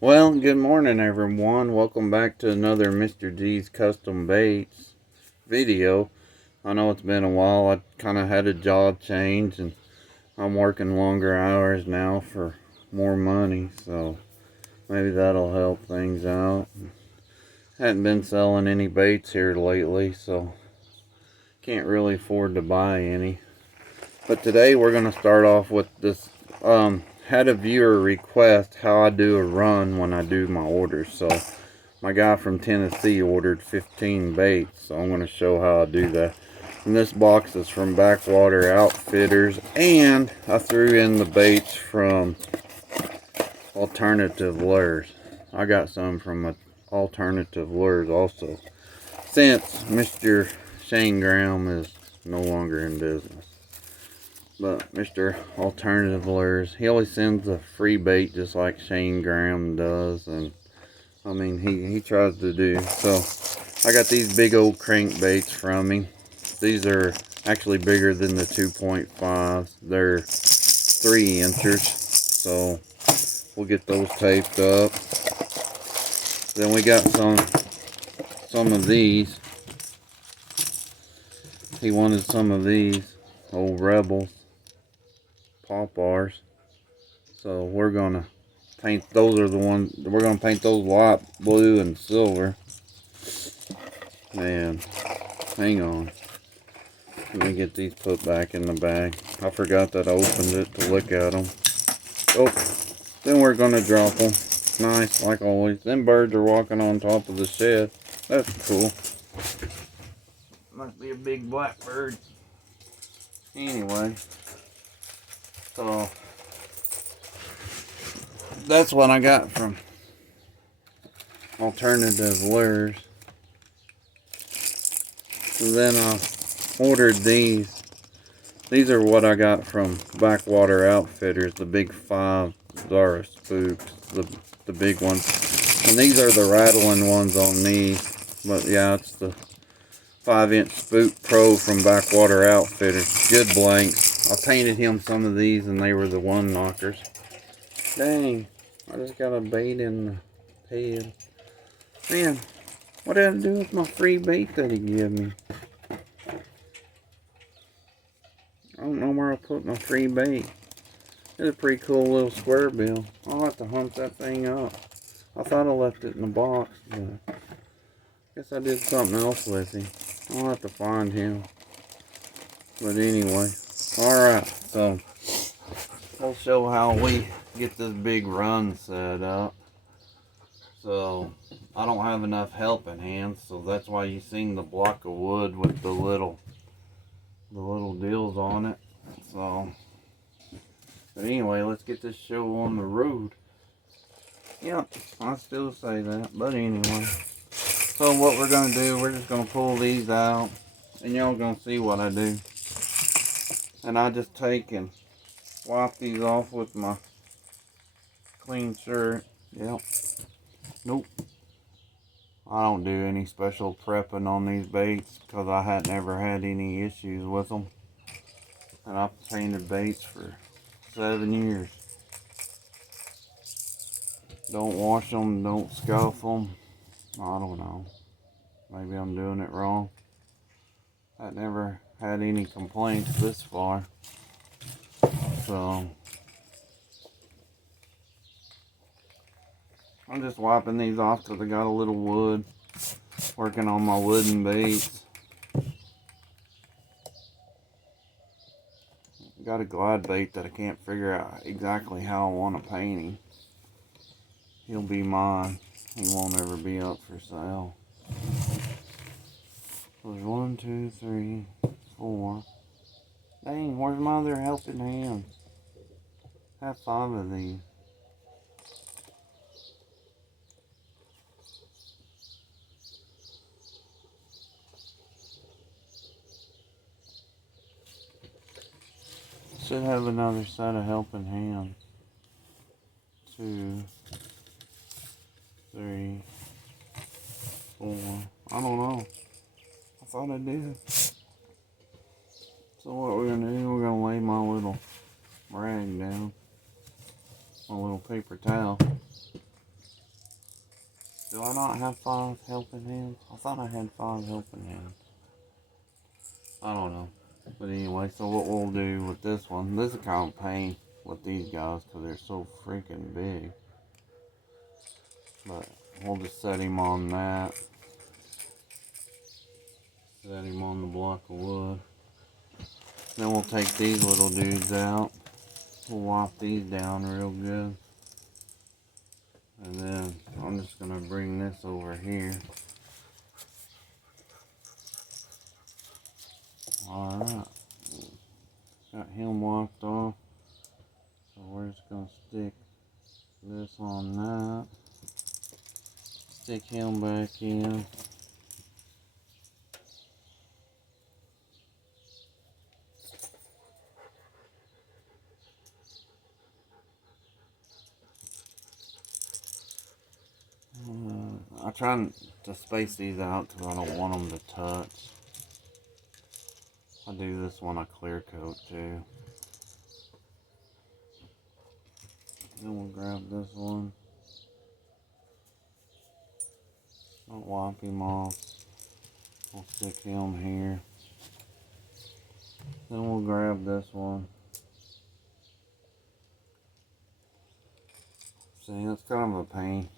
Well, good morning, everyone. Welcome back to another Mr. G's Custom Baits video. I know it's been a while. I kind of had a job change and I'm working longer hours now for more money, so maybe that'll help things out. Hadn't been selling any baits here lately, so can't really afford to buy any. But today we're going to start off with this. Had a viewer request how I do a run when I do my orders. So my guy from Tennessee ordered 15 baits. So I'm going to show how I do that. And this box is from Backwater Outfitters. And I threw in the baits from Alternative Lures. I got some from Alternative Lures also, since Mr. Shane Graham is no longer in business. But Mr. Alternative Lures, he always sends a free bait just like Shane Graham does. And I mean, he tries to do. So I got these big old crankbaits from him. These are actually bigger than the 2.5s. They're 3 inches. So we'll get those taped up. Then we got some of these. He wanted some of these old Rebels pop bars. So we're gonna paint, those are the ones, we're gonna paint those white, blue, and silver. And hang on, let me get these put back in the bag. I forgot that I opened it to look at them. Oh, then we're gonna drop them. Nice, like always. Them birds are walking on top of the shed. That's cool. Must be a big blackbird. Anyway, so that's what I got from Alternative Lures. So then I ordered these. These are what I got from Backwater Outfitters, the big 5 Zara Spooks, the big ones. And these are the rattling ones on these. But yeah, it's the 5-inch Spook Pro from Backwater Outfitters. Good blanks. I painted him some of these and they were the one knockers. Dang, I just got a bait in the head. Man, what did I do with my free bait that he gave me? I don't know where I put my free bait. It's a pretty cool little square bill. I'll have to hunt that thing up. I thought I left it in the box, but I guess I did something else with him. I'll have to find him. But anyway, alright, so I'll show how we get this big run set up. So I don't have enough helping hands, so that's why you seen the block of wood with the little deals on it. So, but anyway, let's get this show on the road. Yep, I still say that, but anyway. So what we're gonna do, we're just gonna pull these out, and y'all gonna see what I do. And I just take and wipe these off with my clean shirt. Yep. Nope. I don't do any special prepping on these baits because I had never had any issues with them. And I've painted baits for 7 years. Don't wash them, don't scuff them. I don't know. Maybe I'm doing it wrong. I never had any complaints this far. So I'm just wiping these off because I got a little wood. Working on my wooden baits. Got a glide bait that I can't figure out exactly how I want to paint him. He'll be mine. He won't ever be up for sale. There's 1, 2, 3, 4. Dang, where's my other helping hand? I have 5 of these. Should have another set of helping hands. 2, 3, 4. I don't know. I thought I did. So what we're gonna do, we're gonna lay my little rag down. My little paper towel. Do I not have 5 helping hands? I thought I had 5 helping hands. I don't know. But anyway, so what we'll do with this one, this is kind of a pain with these guys because they're so freaking big. But we'll just set him on that. Set him on the block of wood. Then we'll take these little dudes out. We'll wipe these down real good. And then I'm just going to bring this over here. Alright. Got him wiped off. So we're just going to stick this on that. Stick him back in. I try to space these out because I don't want them to touch. I do this one a clear coat too. Then we'll grab this one. I'll wipe him off. We'll stick him here. Then we'll grab this one. See, that's kind of a pain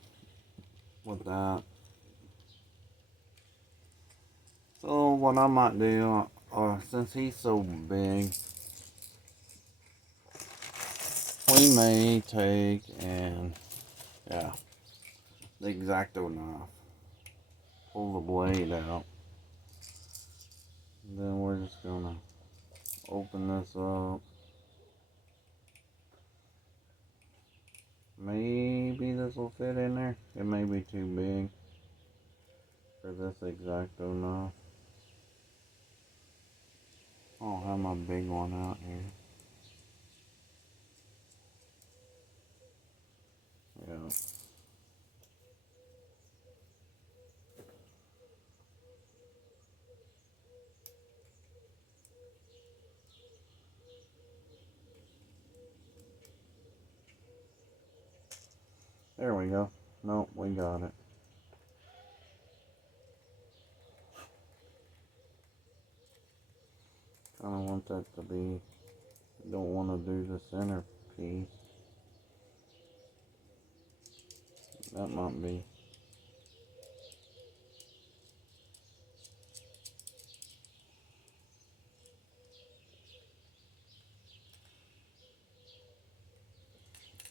with that. So what I might do, since he's so big, we may take and, yeah, the X-Acto knife. Pull the blade out. And then we're just gonna open this up. Maybe this will fit in there. It may be too big for this X-Acto knife. I'll have my big one out here. Yeah. There we go. Nope, we got it. I don't want that to be, don't want to do the center piece. That might be.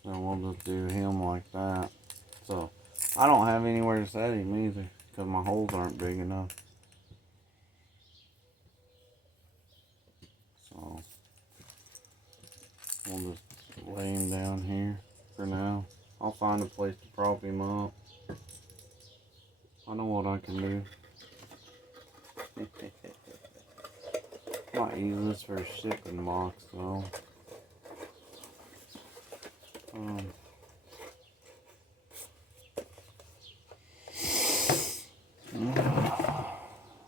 Then we'll just do him like that. So, I don't have anywhere to set him either, because my holes aren't big enough. So, we'll just lay him down here for now. I'll find a place to prop him up. I know what I can do. Might use this for a shipping box though. I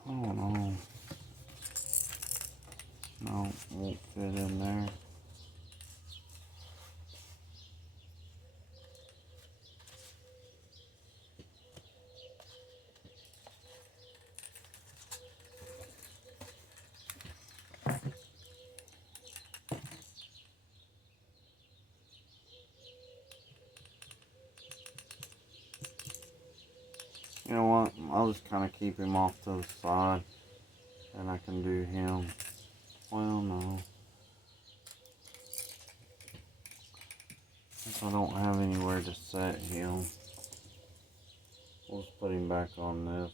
don't know. No, won't fit in there. You know what? I'll just kind of keep him off to the side, and I can do him. Well, no. If I don't have anywhere to set him, we'll just put him back on this.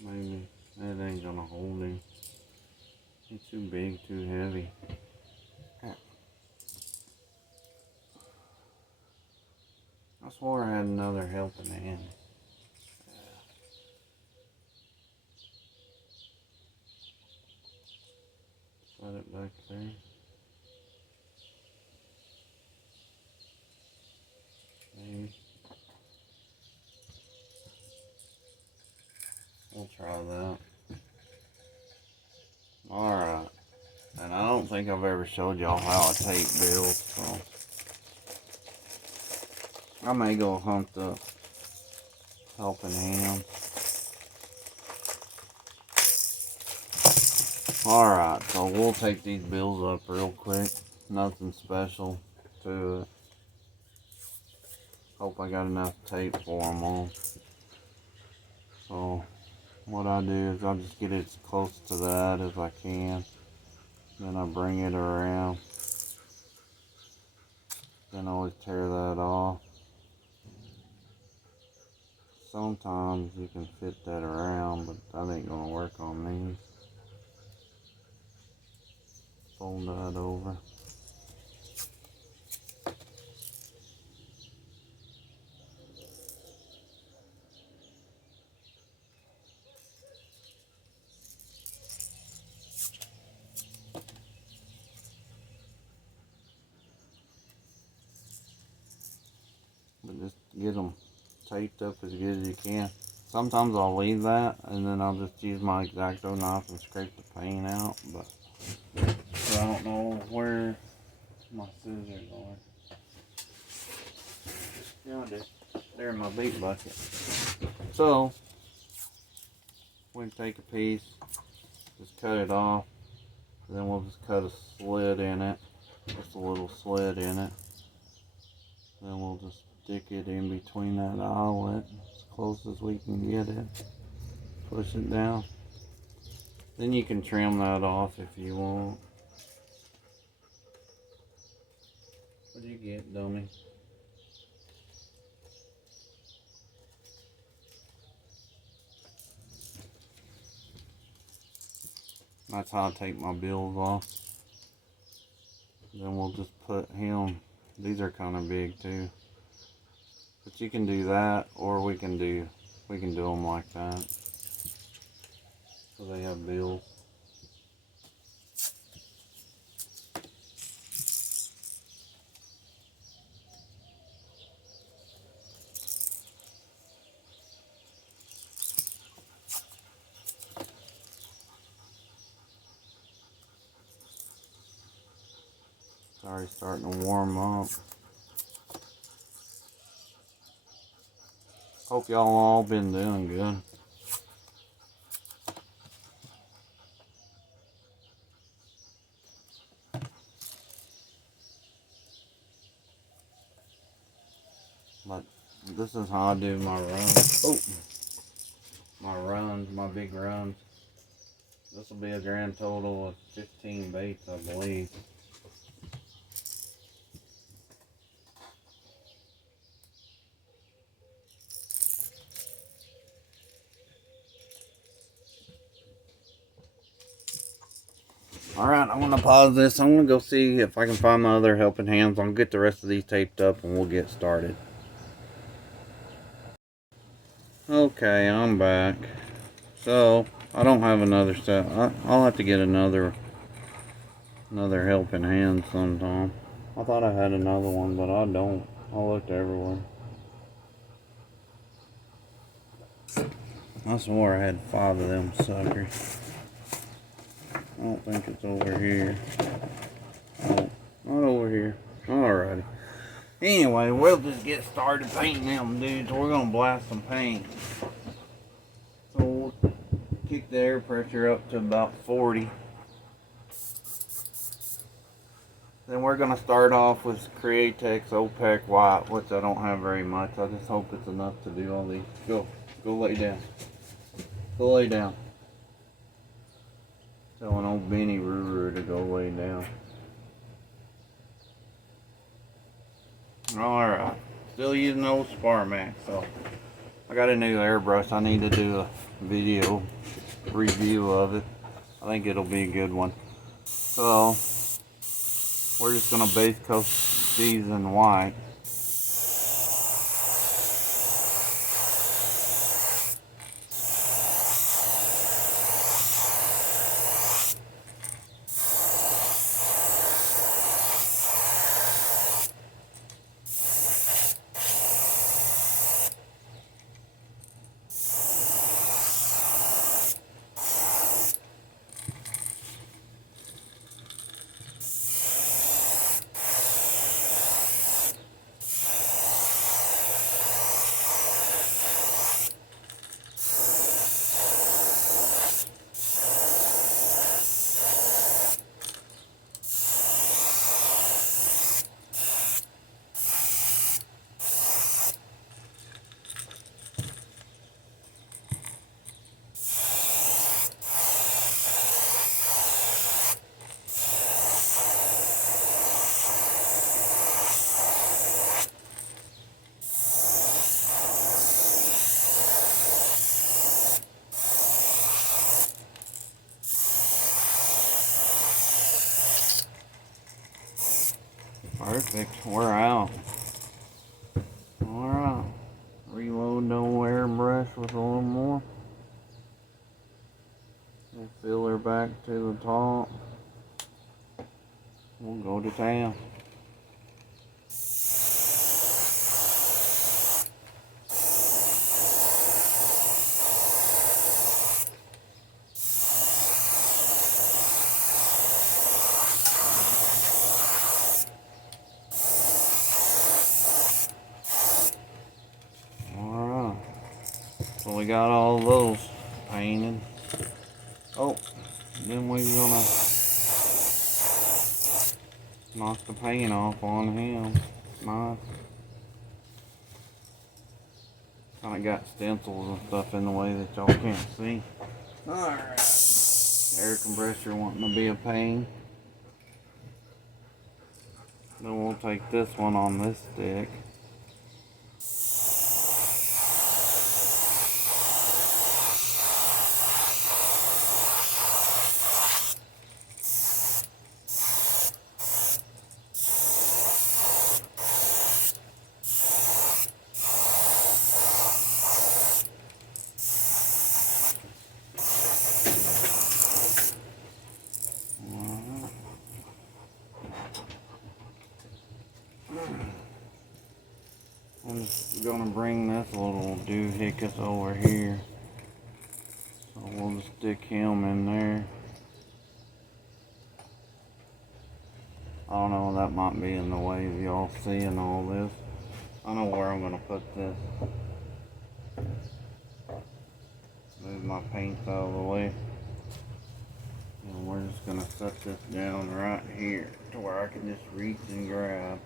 Maybe that ain't gonna hold him. He's too big, too heavy. I swore I had another helping hand. Set it back there. Maybe. We'll try that. Alright. think I've ever showed y'all how I tape bills, so I may go hunt the helping hand. Alright, so we'll take these bills up real quick. Nothing special to it. Hope I got enough tape for them all. So what I do is I'll just get it as close to that as I can. Then I bring it around. Then I always tear that off. Sometimes you can fit that around, but that ain't gonna work on these. Fold that over. But just get them taped up as good as you can. Sometimes I'll leave that and then I'll just use my X-Acto knife and scrape the paint out. But so I don't know where my scissors are. Yeah, they're in my bait bucket. So we can take a piece, just cut it off, and then we'll just cut a slit in it, just a little slit in it. Then we'll just stick it in between that eyelet as close as we can get it. Push it down. Then you can trim that off if you want. What'd you get, dummy? That's how I take my bills off. Then we'll just put him. These are kind of big too. But you can do that, or we can do them like that. So they have bills. It's already starting to warm up. Hope y'all all been doing good. But this is how I do my runs. Oh, my big runs. This will be a grand total of 15 baits, I believe. Alright, I'm going to pause this. I'm going to go see if I can find my other helping hands. I'll get the rest of these taped up and we'll get started. Okay, I'm back. So, I don't have another set. I'll have to get another helping hand sometime. I thought I had another one, but I don't. I looked everywhere. I swore I had 5 of them suckers. I don't think it's over here. Oh, not over here. Alrighty. Anyway, we'll just get started painting them dudes. We're going to blast some paint. So we'll kick the air pressure up to about 40. Then we're going to start off with Createx OPEC White, which I don't have very much. I just hope it's enough to do all these. Go lay down. Go lay down. Telling old Benny Ruru to go lay down. Alright, still using old Sparmax, so I got a new airbrush. I need to do a video review of it. I think it'll be a good one. So, we're just going to base coat these in white. Perfect. We're out. Alright. Reload the old airbrush with a little more. We'll fill her back to the top. We'll go to town. Alright. So we got all those painted. Oh, then we're gonna knock the paint off on him. Nice. I got stencils and stuff in the way that y'all can't see. Alright. Air compressor wanting to be a pain. Then we'll take this one on this stick. I'm just gonna bring this little doohiccup over here. So we'll just stick him in there. I don't know, that might be in the way of y'all seeing all this. I know where I'm gonna put this. Move my paint out of the way. And we're just gonna set this down right here to where I can just reach and grab.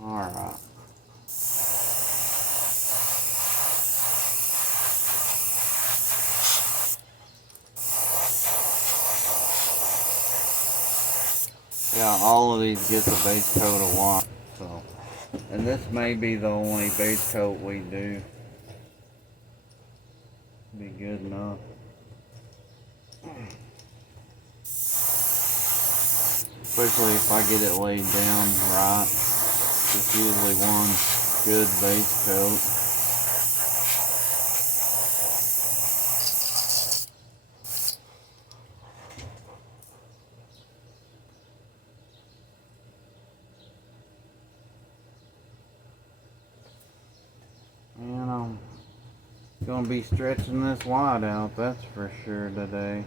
Alright. Yeah, all of these get the base coat of white. So, and this may be the only base coat we do. Be good enough. Especially if I get it laid down right. It's usually one good base coat. And I'm gonna be stretching this wide out, that's for sure today.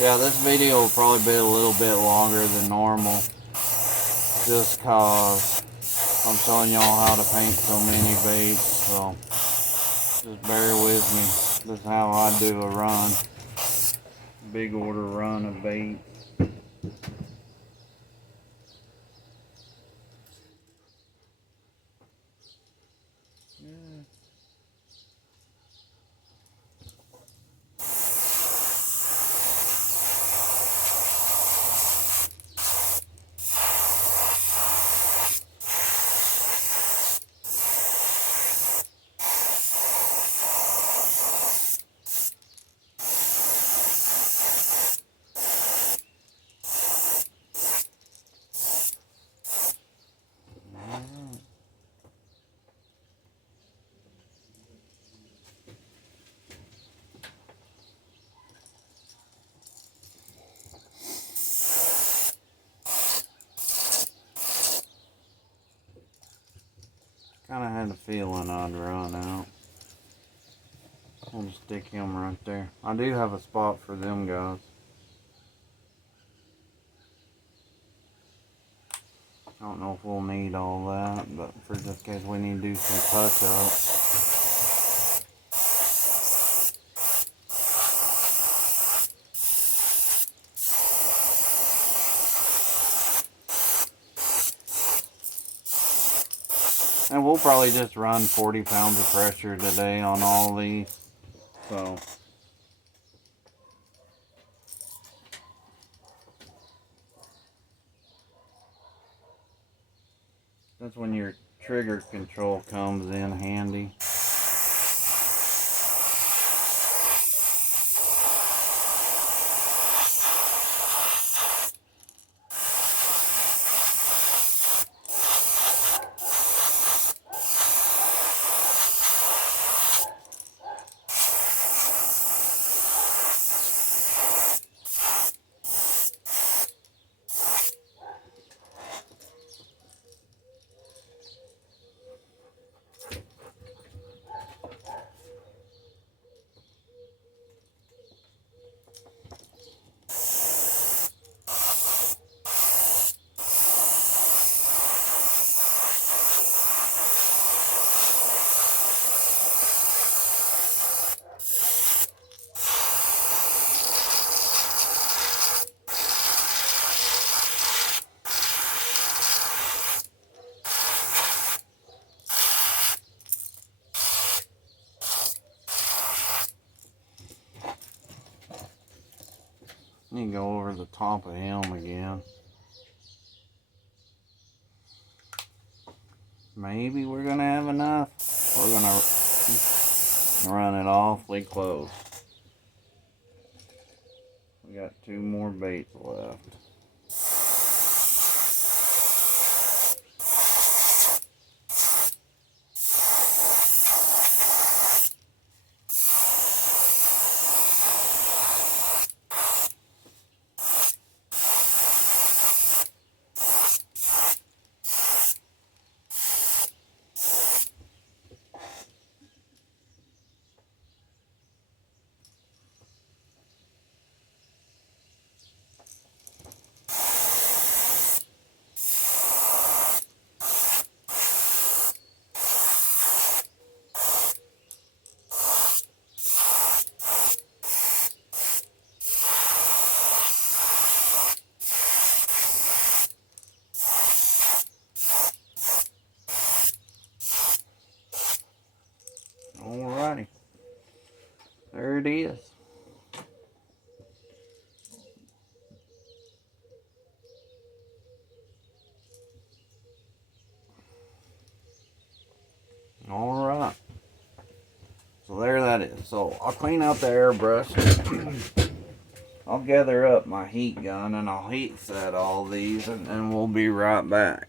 Yeah, this video will probably be a little bit longer than normal. Just cause I'm showing y'all how to paint so many baits, so just bear with me. This is how I do a run. Big order run of baits. Kinda had a feeling I'd run out. I'll just stick him right there. I do have a spot for them guys. I don't know if we'll need all that, but for just in case we need to do some touch-ups. And we'll probably just run 40 pounds of pressure today on all these. So that's when you're trigger control comes in handy. You go over the top of him again. Maybe we're gonna have enough. We're gonna run it awfully close. We got 2 more baits left. Alrighty, there it is. Alright, so there that is. So I'll clean out the airbrush. I'll gather up my heat gun and I'll heat set all these, and then we'll be right back.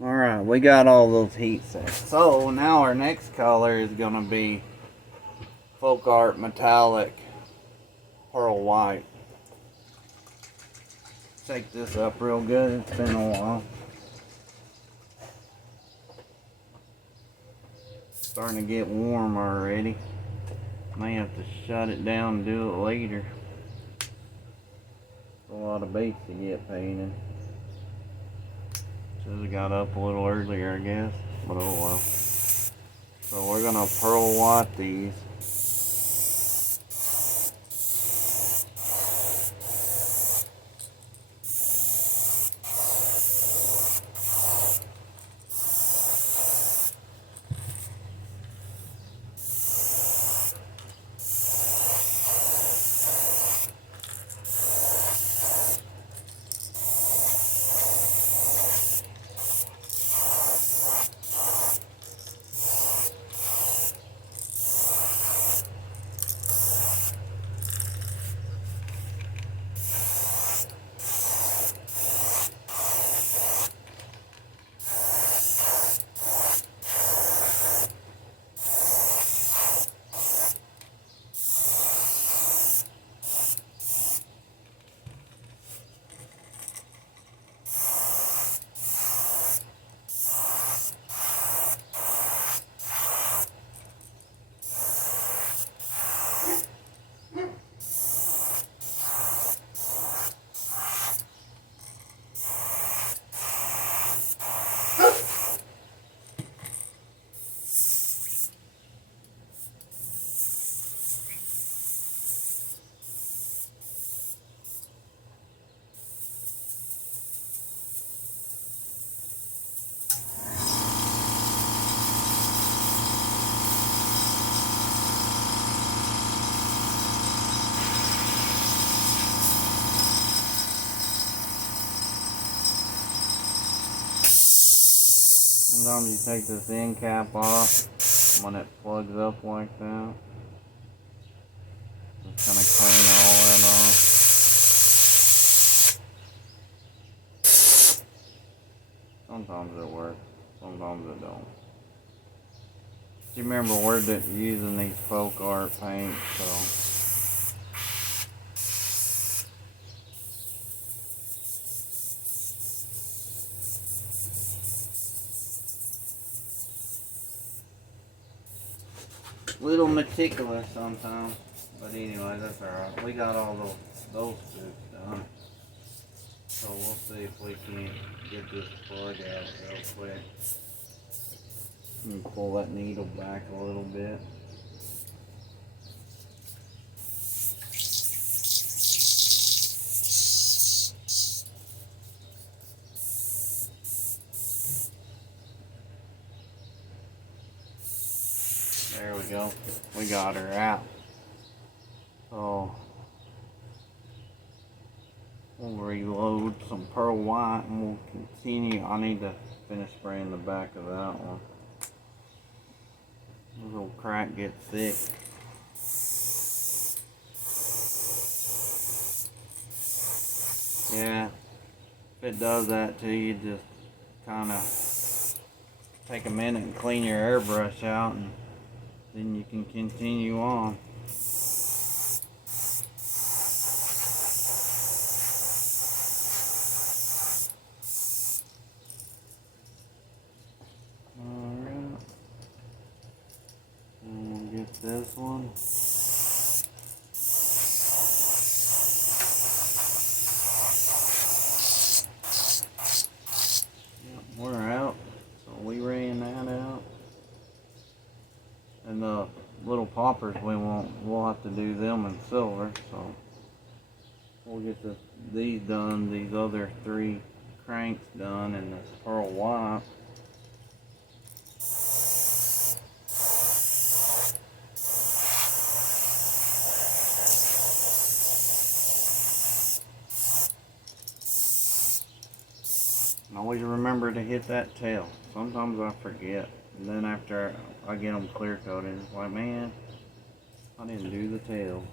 Alright, we got all those heat sets. So now our next color is going to be Folk Art Metallic Pearl White. Shake this up real good. It's been a while. Starting to get warm already. May have to shut it down and do it later. A lot of baits to get painted. Should have got up a little earlier, I guess, but oh well. So we're gonna pearl white these. Sometimes you take this end cap off when it plugs up like that. Just kind of clean all that off. Sometimes it works, sometimes it don't. You remember we're using these folk art paints, so little meticulous sometimes, but anyway, that's alright. We got all those bits done, so we'll see if we can get this plug out real quick. And pull that needle back a little bit. There we go. We got her out. So we'll reload some pearl white and we'll continue. I need to finish spraying the back of that one. This little crack gets thick. Yeah, if it does that to you, just kind of take a minute and clean your airbrush out, and then you can continue on. Alright, and we'll get this one. We're out, so we ran that out, and the little poppers we'll have to do them in silver, so we'll get these done, these other 3 cranks done, and this pearl white. Always remember to hit that tail. Sometimes I forget. And then after I get them clear coated, it's like, man, I didn't do the tail.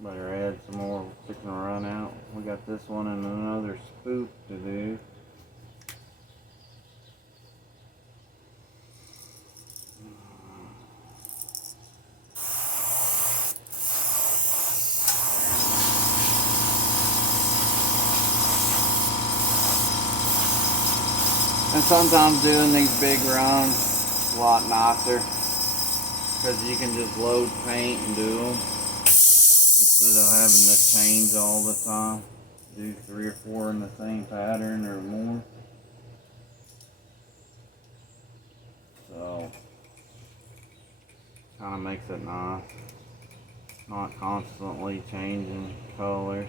Better add some more. We're fixing to run out. We got this one and another spook to do. And sometimes doing these big runs is a lot nicer, because you can just load paint and do them instead of having to change all the time. Do 3 or 4 in the same pattern or more. So kind of makes it nice, not constantly changing colors.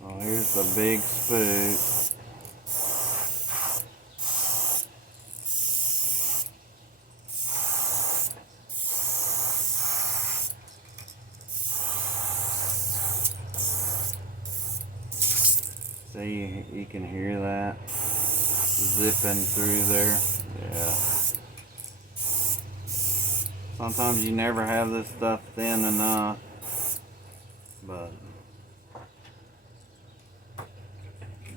So here's the big spook. See, you can hear that zipping through there. Yeah. Sometimes you never have this stuff thin enough, but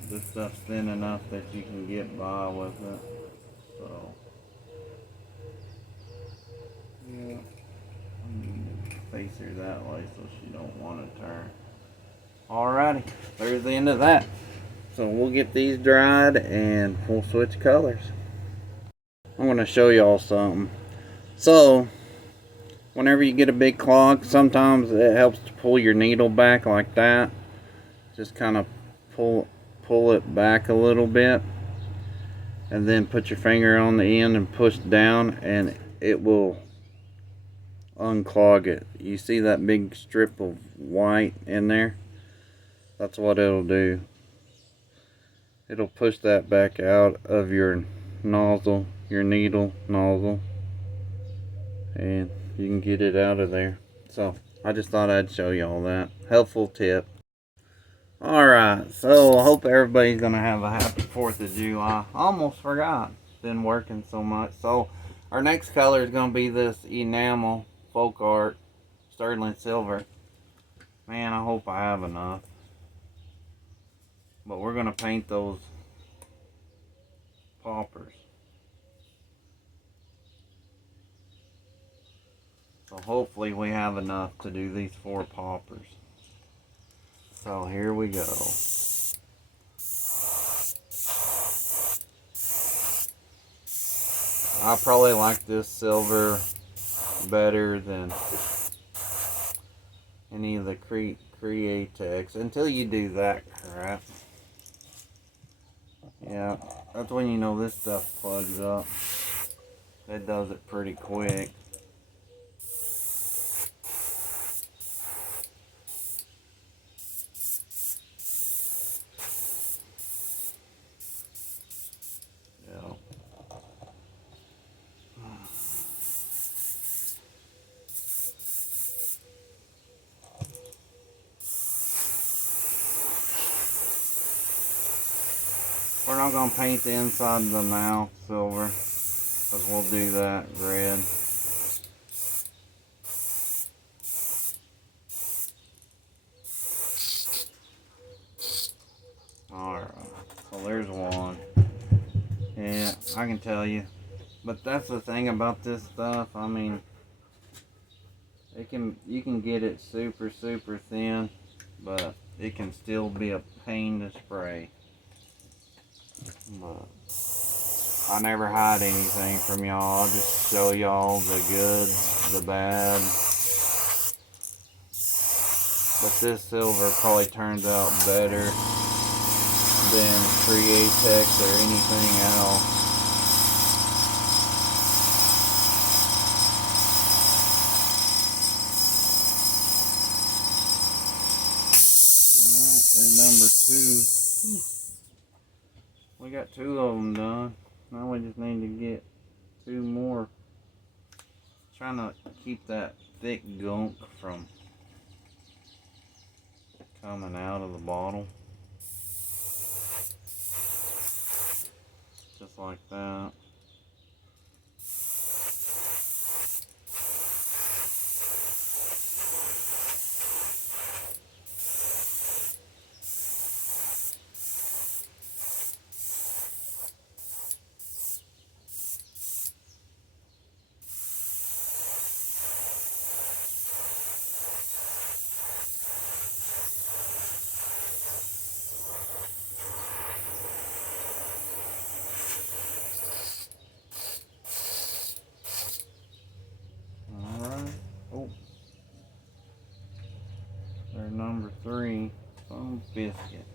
this stuff's thin enough that you can get by with it. So, yeah. Face her that way so she don't want to turn. Alrighty, there's the end of that. So we'll get these dried and we'll switch colors. I'm going to show y'all something. So whenever you get a big clog, sometimes it helps to pull your needle back like that. Just kind of pull it back a little bit, and then put your finger on the end and push down, and it will unclog it. You see that big strip of white in there? That's what it'll do. It'll push that back out of your nozzle, your needle nozzle, and you can get it out of there. So I just thought I'd show y'all that helpful tip. Alright, so I hope everybody's gonna have a happy 4th of July. Almost forgot, been working so much. So our next color is gonna be this enamel folk art sterling silver. Man, I hope I have enough. But we're gonna paint those poppers. So hopefully we have enough to do these 4 poppers. So here we go. I probably like this silver better than any of the Createx until you do that crap. Yeah, that's when you know this stuff plugs up. It does it pretty quick. Yeah. We're not going to paint the inside of the mouth silver, because we'll do that red. Alright, so there's one. Yeah, I can tell you. But that's the thing about this stuff, I mean, you can get it super thin, but it can still be a pain to spray. But I never hide anything from y'all. I'll just show y'all the good, the bad. But this silver probably turns out better than Createx or anything else. Alright, there's number 2. We got 2 of them done. Now we just need to get 2 more. Trying to keep that thick gunk from coming out of the bottle. Just like that. There's number 3, some biscuit.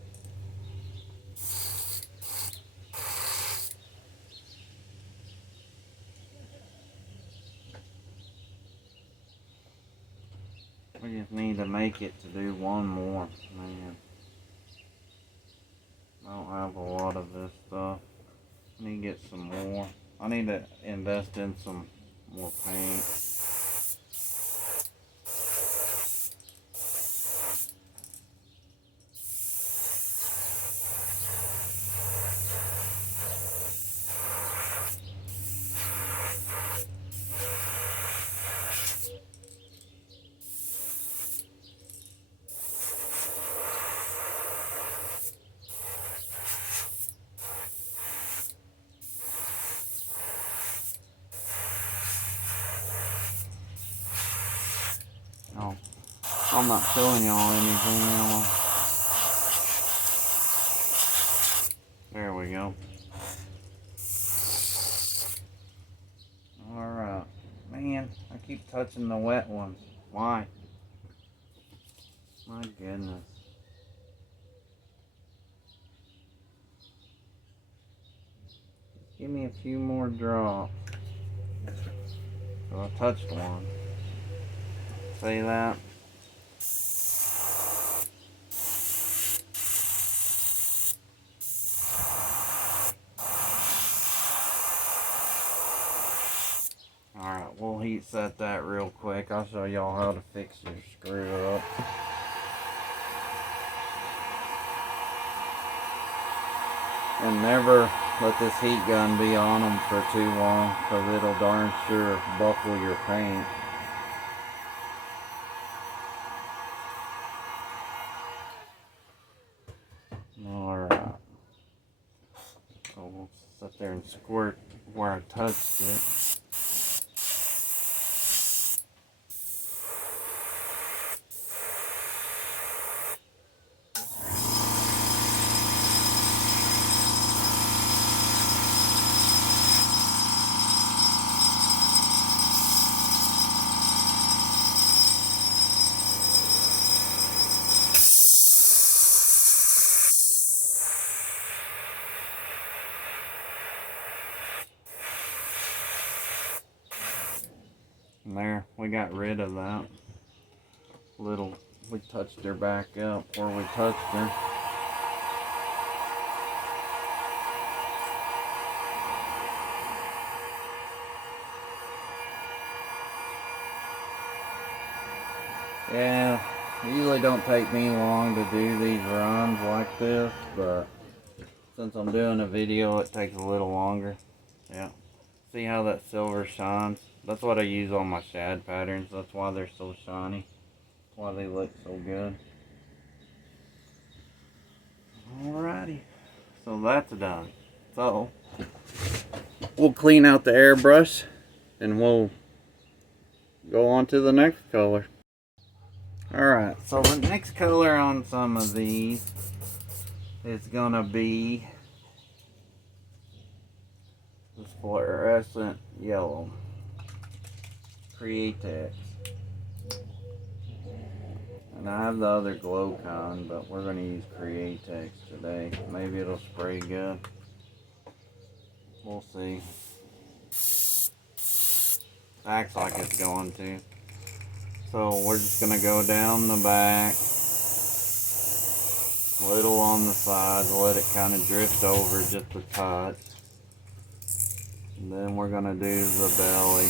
We just need to make it to do 1 more, man. I don't have a lot of this stuff. I need to get some more. I need to invest in some more paint. Oh, I'm not showing y'all anything, am I? There we go. Alright. Man, I keep touching the wet ones. Why? My goodness. Give me a few more drops. So I touched one. say that. Alright, we'll heat set that real quick. I'll show y'all how to fix your screw up. And never let this heat gun be on them for too long, because it'll darn sure buckle your paint. Alright. So we'll sit there and squirt where I touched it. And there, we got rid of that little, we touched her back up where we touched her. Yeah, it usually don't take me long to do these runs like this, but since I'm doing a video, it takes a little longer. Yeah. See how that silver shines? That's what I use on my shad patterns. That's why they're so shiny. That's why they look so good. Alrighty. So that's done. So, we'll clean out the airbrush and we'll go on to the next color. Alright, so the next color on some of these is gonna be this fluorescent yellow. Createx. And I have the other Glowcon, but we're gonna use Createx today. Maybe it'll spray good. We'll see. Acts like it's going to. So we're just gonna go down the back, little on the sides, let it kind of drift over just a touch. And then we're gonna do the belly.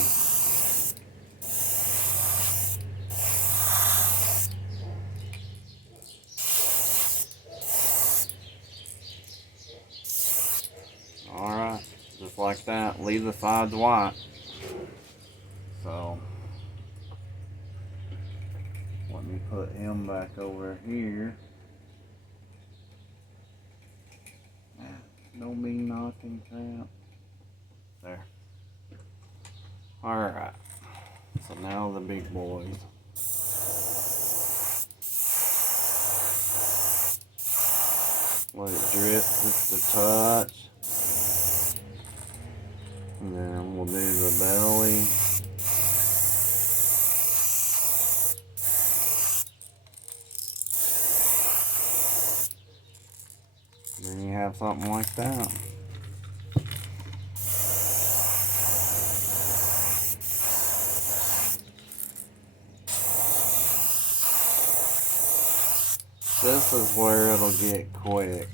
Alright, just like that. Leave the sides white. So let me put him back over here. Don't be knocking crap. There. Alright. So now the big boys. Let it drift just a touch. And then we'll do the belly. Then you have something like that. This is where it'll get quick.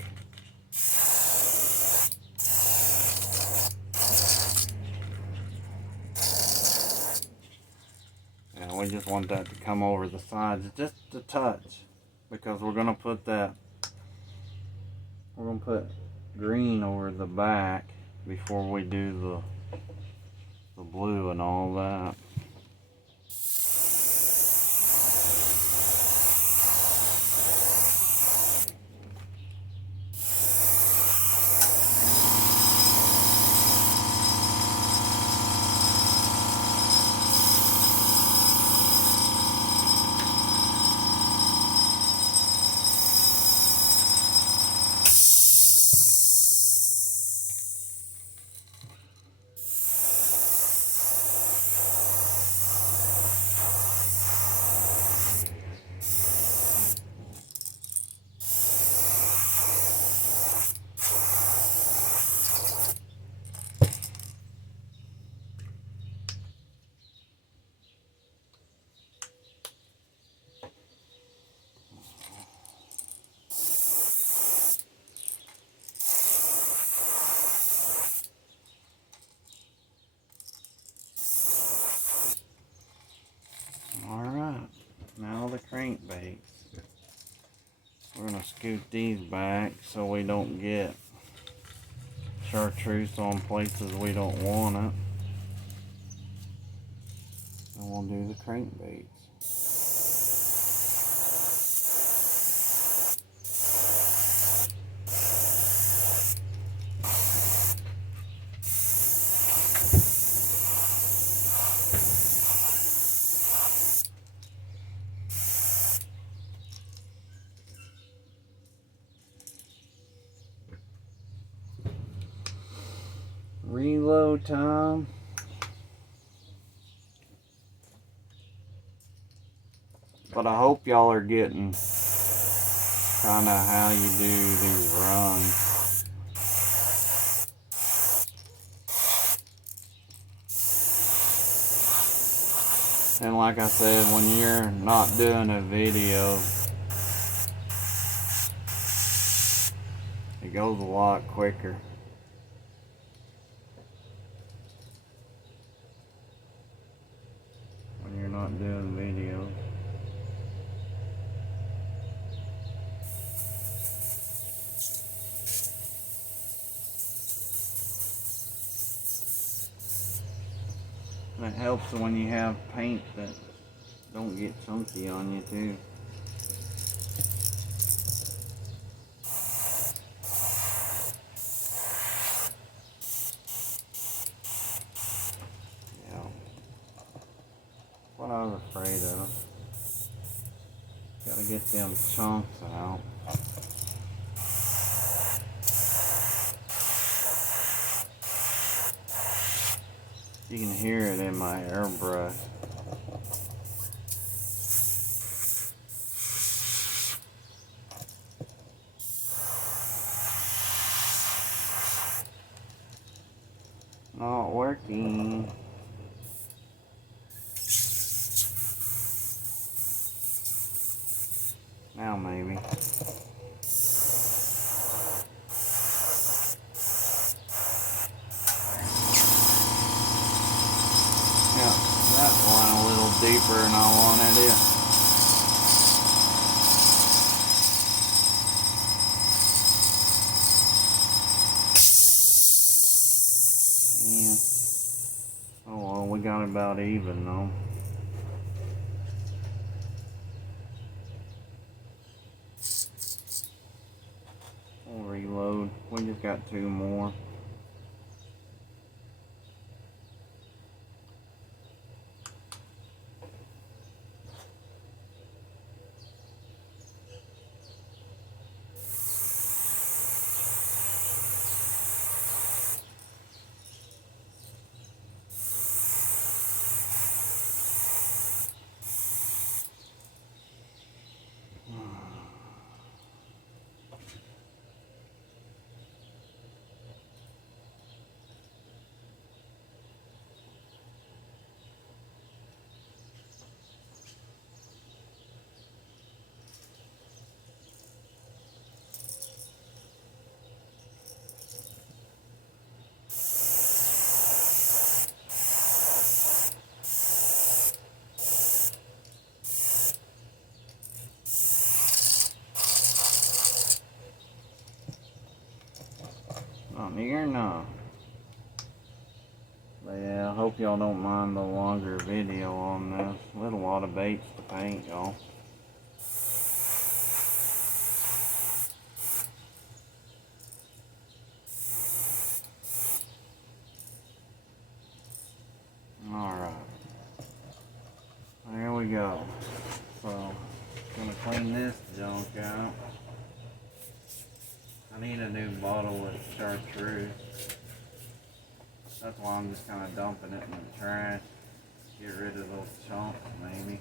And we just want that to come over the sides just a touch, because we're gonna put green over the back before we do the blue and all that. scoot these back so we don't get chartreuse on places we don't want it. And we'll do the crankbaits. Reload time. But I hope y'all are getting kind of how you do these runs. And like I said, when you're not doing a video, it goes a lot quicker. When you're not doing videos. And it helps when you have paint that don't get chunky on you too. Yeah. What I was afraid of. Gotta get them chunks out. You can hear it in my airbrush. Not working. Now maybe. Yeah, that went a little deeper than I wanted it. Yeah. Oh well, we got about even though. We'll reload. We just got 2 more. Not near enough. But yeah, I hope y'all don't mind the longer video on this. With a lot of baits to paint, y'all. Alright. There we go. So, gonna clean this junk out. I need a new bottle of chartreuse. That's why I'm just kind of dumping it in the trash. Get rid of those chunks, maybe.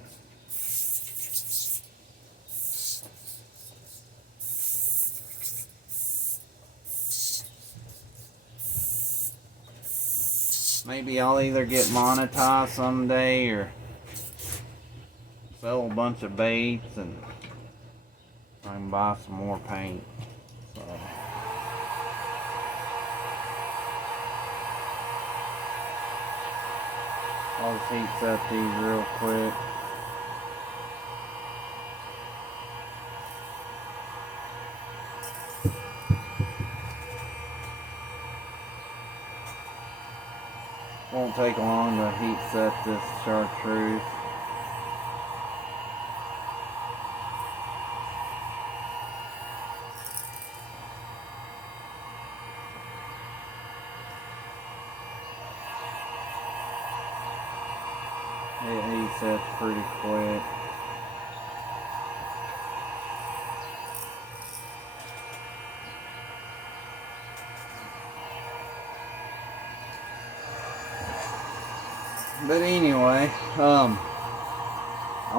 Maybe I'll either get monetized someday or sell a bunch of baits and I can buy some more paint. So. I'll just heat set these real quick. won't take long to heat set this chartreuse. It heats up pretty quick. But anyway, I'm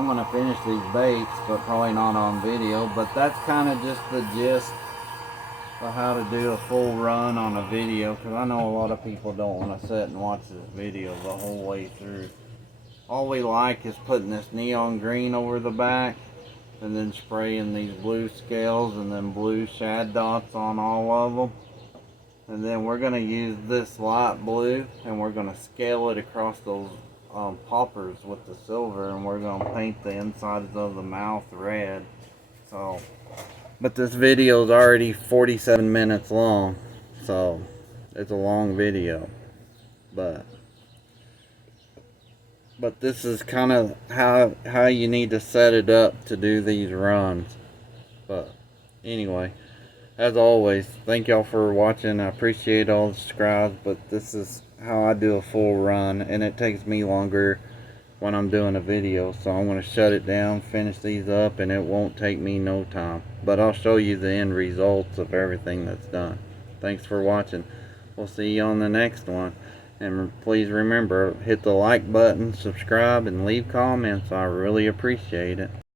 gonna finish these baits, but probably not on video. But that's kind of just the gist of how to do a full run on a video, because I know a lot of people don't want to sit and watch this video the whole way through. All we like is putting this neon green over the back and then spraying these blue scales and then blue shad dots on all of them. And then we're going to use this light blue and we're going to scale it across those poppers with the silver, and we're going to paint the insides of the mouth red. So, but this video is already 47 minutes long, so it's a long video. But this is kind of how you need to set it up to do these runs. But anyway, as always, thank y'all for watching. I appreciate all the subscribes, but this is how I do a full run, and it takes me longer when I'm doing a video. So I'm going to shut it down, finish these up, and it won't take me no time. But I'll show you the end results of everything that's done. Thanks for watching. We'll see you on the next one. And please remember, hit the like button, subscribe, and leave comments. I really appreciate it.